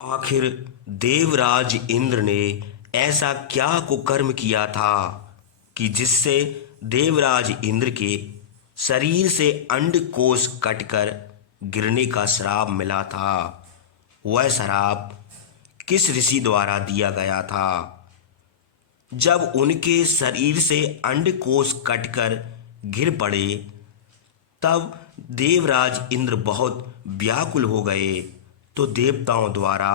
आखिर देवराज इंद्र ने ऐसा क्या कुकर्म किया था कि जिससे देवराज इंद्र के शरीर से अंडकोश कटकर गिरने का श्राप मिला था। वह श्राप किस ऋषि द्वारा दिया गया था? जब उनके शरीर से अंडकोश कटकर गिर पड़े तब देवराज इंद्र बहुत व्याकुल हो गए। तो देवताओं द्वारा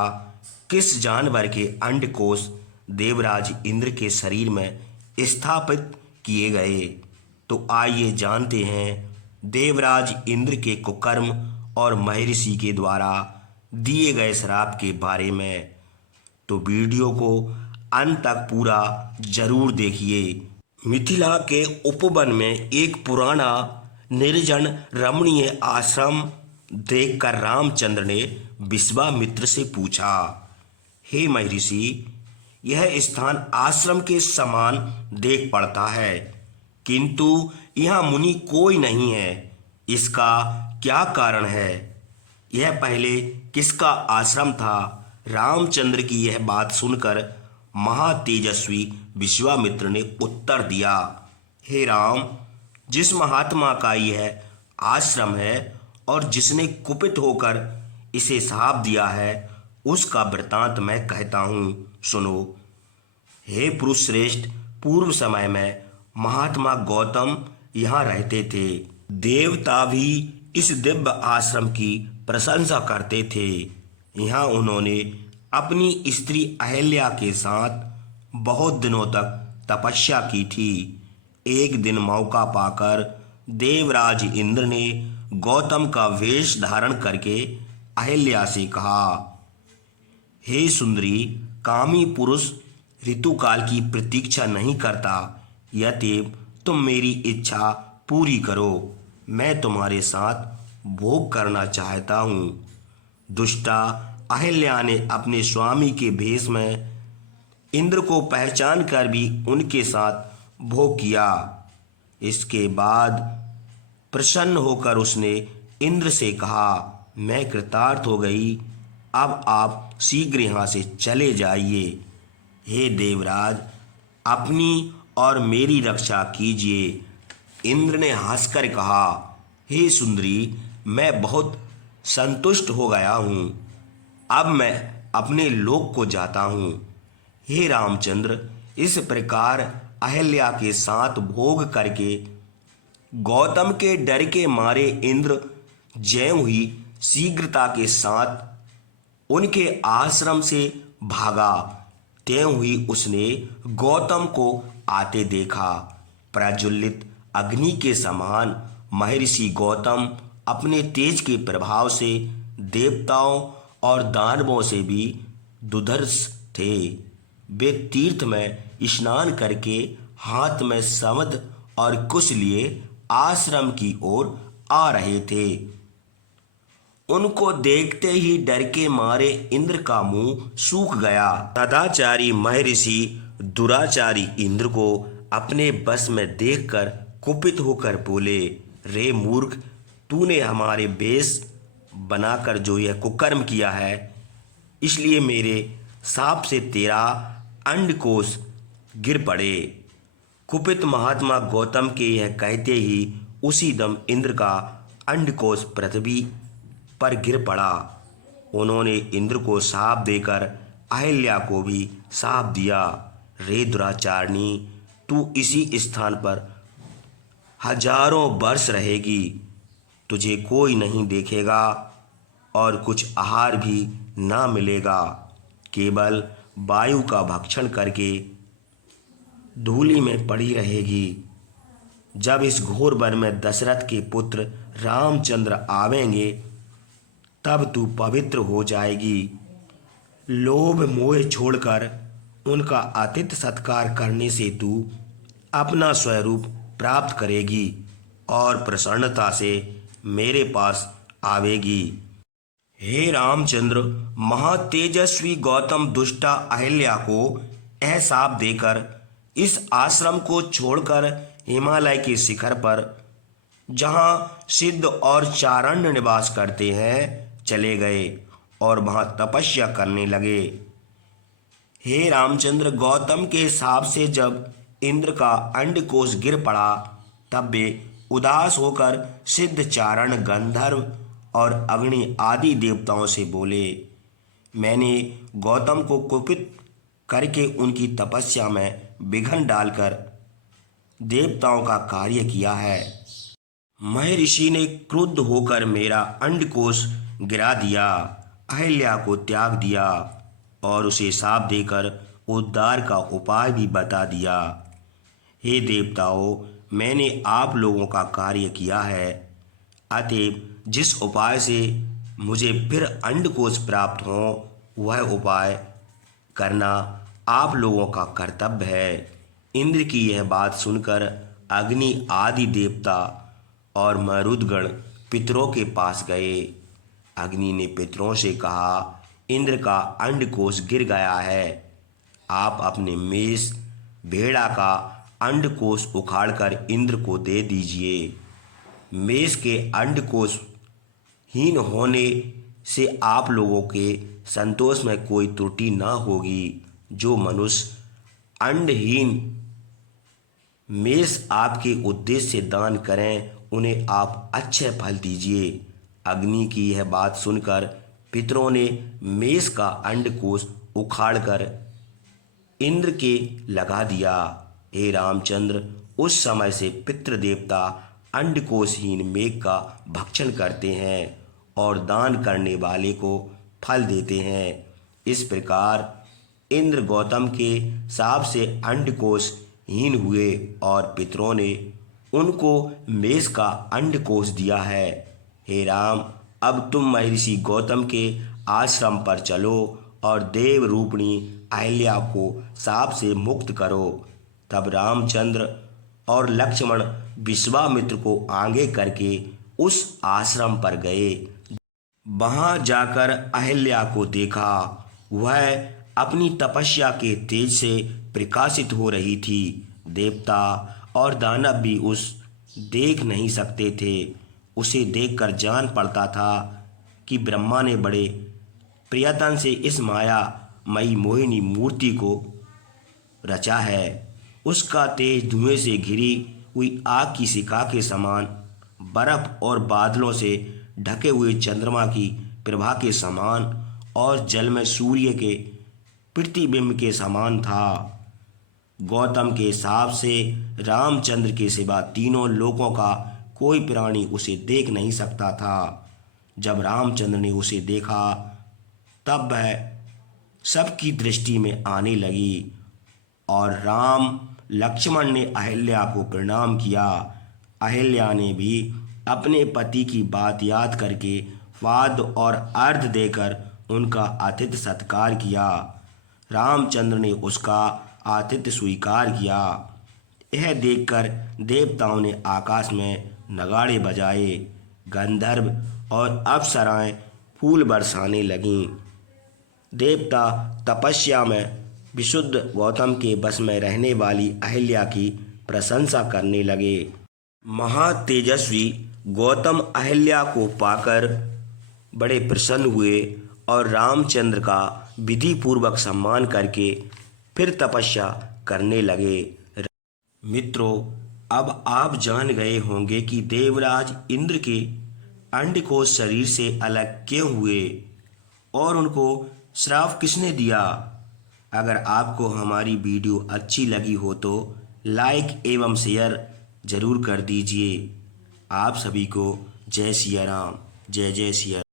किस जानवर के अंडकोश देवराज इंद्र के शरीर में स्थापित किए गए? तो आइए जानते हैं देवराज इंद्र के कुकर्म और महर्षि के द्वारा दिए गए श्राप के बारे में। तो वीडियो को अंत तक पूरा जरूर देखिए। मिथिला के उपवन में एक पुराना निर्जन रमणीय आश्रम देखकर रामचंद्र ने विश्वामित्र से पूछा, हे महर्षि, यह स्थान आश्रम के समान देख पड़ता है, किंतु यहाँ मुनि कोई नहीं है। इसका क्या कारण है? यह पहले किसका आश्रम था? रामचंद्र की यह बात सुनकर महातेजस्वी विश्वामित्र ने उत्तर दिया, हे राम, जिस महात्मा का यह आश्रम है और जिसने कुपित होकर इसे श्राप दिया है, उसका वृतांत मैं कहता हूँ, सुनो। हे पुरुष श्रेष्ठ, पूर्व समय में महात्मा गौतम यहाँ रहते थे। देवता भी इस दिव्य आश्रम की प्रशंसा करते थे। यहाँ उन्होंने अपनी स्त्री अहल्या के साथ बहुत दिनों तक तपस्या की थी। एक दिन मौका पाकर देवराज इंद्र ने गौतम का वेश धारण करके अहल्या से कहा, हे सुंदरी, कामी पुरुष ऋतुकाल की प्रतीक्षा नहीं करता। यद्यप तुम मेरी इच्छा पूरी करो, मैं तुम्हारे साथ भोग करना चाहता हूँ। दुष्टा अहल्या ने अपने स्वामी के भेष में इंद्र को पहचान कर भी उनके साथ भोग किया। इसके बाद प्रसन्न होकर उसने इंद्र से कहा, मैं कृतार्थ हो गई, अब आप शीघ्र यहाँ से चले जाइए। हे देवराज, अपनी और मेरी रक्षा कीजिए। इंद्र ने हंसकर कहा, हे सुंदरी, मैं बहुत संतुष्ट हो गया हूँ, अब मैं अपने लोक को जाता हूँ। हे रामचंद्र, इस प्रकार अहल्या के साथ भोग करके गौतम के डर के मारे इंद्र ज्यों ही शीघ्रता के साथ उनके आश्रम से भागा, त्यों ही उसने गौतम को आते देखा। प्रज्वलित अग्नि के समान महर्षि गौतम अपने तेज के प्रभाव से देवताओं और दानवों से भी दुर्धर्ष थे। वे तीर्थ में स्नान करके हाथ में समद और कुश लिए आश्रम की ओर आ रहे थे। उनको देखते ही डर के मारे इंद्र का मुंह सूख गया। सदाचारी महर्षि दुराचारी इंद्र को अपने बस में देखकर कुपित होकर बोले, रे मूर्ख, तूने हमारे वेश बनाकर जो यह कुकर्म किया है, इसलिए मेरे शाप से तेरा अंडकोश गिर पड़े। कुपित महात्मा गौतम के यह कहते ही उसी दम इंद्र का अंडकोश पृथ्वी पर गिर पड़ा। उन्होंने इंद्र को शाप देकर अहल्या को भी शाप दिया, रे दुराचारणी, तू इसी स्थान पर हजारों वर्ष रहेगी, तुझे कोई नहीं देखेगा और कुछ आहार भी ना मिलेगा, केवल वायु का भक्षण करके धूलि में पड़ी रहेगी। जब इस घोर वन में दशरथ के पुत्र रामचंद्र आवेंगे तब तू पवित्र हो जाएगी। लोभ मोह छोड़कर उनका आतिथ्य सत्कार करने से तू अपना स्वरूप प्राप्त करेगी और प्रसन्नता से मेरे पास आवेगी। हे रामचंद्र, महातेजस्वी गौतम दुष्टा अहल्या को यह शाप देकर इस आश्रम को छोड़कर हिमालय के शिखर पर, जहाँ सिद्ध और चारण्य निवास करते हैं, चले गए और वहां तपस्या करने लगे। हे रामचंद्र, गौतम के हिसाब से जब इंद्र का अंडकोश गिर पड़ा तब वे उदास होकर सिद्ध, चारण, गंधर्व और अग्नि आदि देवताओं से बोले, मैंने गौतम को कुपित करके उनकी तपस्या में विघ्न डालकर देवताओं का कार्य किया है। महर्षि ने क्रुद्ध होकर मेरा अंडकोश गिरा दिया, अहिल्या को त्याग दिया और उसे शाप देकर उद्धार का उपाय भी बता दिया। हे देवताओं, मैंने आप लोगों का कार्य किया है, अतएव जिस उपाय से मुझे फिर अंडकोश प्राप्त हो वह उपाय करना आप लोगों का कर्तव्य है। इंद्र की यह बात सुनकर अग्नि आदि देवता और मरुदगण पितरों के पास गए। अग्नि ने पितरों से कहा, इंद्र का अंडकोश गिर गया है, आप अपने मेष भेड़ा का अंडकोश उखाड़कर इंद्र को दे दीजिए। मेष के अंडकोश हीन होने से आप लोगों के संतोष में कोई त्रुटि न होगी। जो मनुष्य अंडहीन मेष आपके उद्देश्य से दान करें उन्हें आप अच्छे फल दीजिए। अग्नि की यह बात सुनकर पितरों ने मेष का अंडकोश उखाड़कर इंद्र के लगा दिया। हे रामचंद्र, उस समय से पितृ देवता अंडकोशहीन मेघ का भक्षण करते हैं और दान करने वाले को फल देते हैं। इस प्रकार इंद्र गौतम के शाप से अंडकोशहीन हुए और पितरों ने उनको मेष का अंडकोश दिया है। हे राम, अब तुम महर्षि गौतम के आश्रम पर चलो और देव रूपिणी अहिल्या को शाप से मुक्त करो। तब रामचंद्र और लक्ष्मण विश्वामित्र को आगे करके उस आश्रम पर गए। वहां जाकर अहिल्या को देखा, वह अपनी तपस्या के तेज से प्रकाशित हो रही थी। देवता और दानव भी उस देख नहीं सकते थे। उसे देखकर जान पड़ता था कि ब्रह्मा ने बड़े प्रयत्न से इस मायामयी मोहिनी मूर्ति को रचा है। उसका तेज धुएं से घिरी हुई आग की शिखा के समान, बर्फ और बादलों से ढके हुए चंद्रमा की प्रभा के समान और जल में सूर्य के प्रतिबिंब के समान था। गौतम के शाप से रामचंद्र के सिवा तीनों लोकों का कोई प्राणी उसे देख नहीं सकता था। जब रामचंद्र ने उसे देखा तब वह सबकी दृष्टि में आने लगी और राम लक्ष्मण ने अहिल्या को प्रणाम किया। अहिल्या ने भी अपने पति की बात याद करके वाद और अर्घ देकर उनका आतिथ्य सत्कार किया। रामचंद्र ने उसका आतिथ्य स्वीकार किया। यह देखकर देवताओं ने आकाश में नगाड़े बजाए, गंधर्व और अप्सराएं फूल बरसाने लगीं। देवता तपस्या में विशुद्ध गौतम के बस में रहने वाली अहिल्या की प्रशंसा करने लगे। महातेजस्वी गौतम अहिल्या को पाकर बड़े प्रसन्न हुए और रामचंद्र का विधि पूर्वक सम्मान करके फिर तपस्या करने लगे। मित्रों, अब आप जान गए होंगे कि देवराज इंद्र के अंडकोश शरीर से अलग क्यों हुए और उनको श्राप किसने दिया। अगर आपको हमारी वीडियो अच्छी लगी हो तो लाइक एवं शेयर जरूर कर दीजिए। आप सभी को जय सिया राम, जय जय सिया।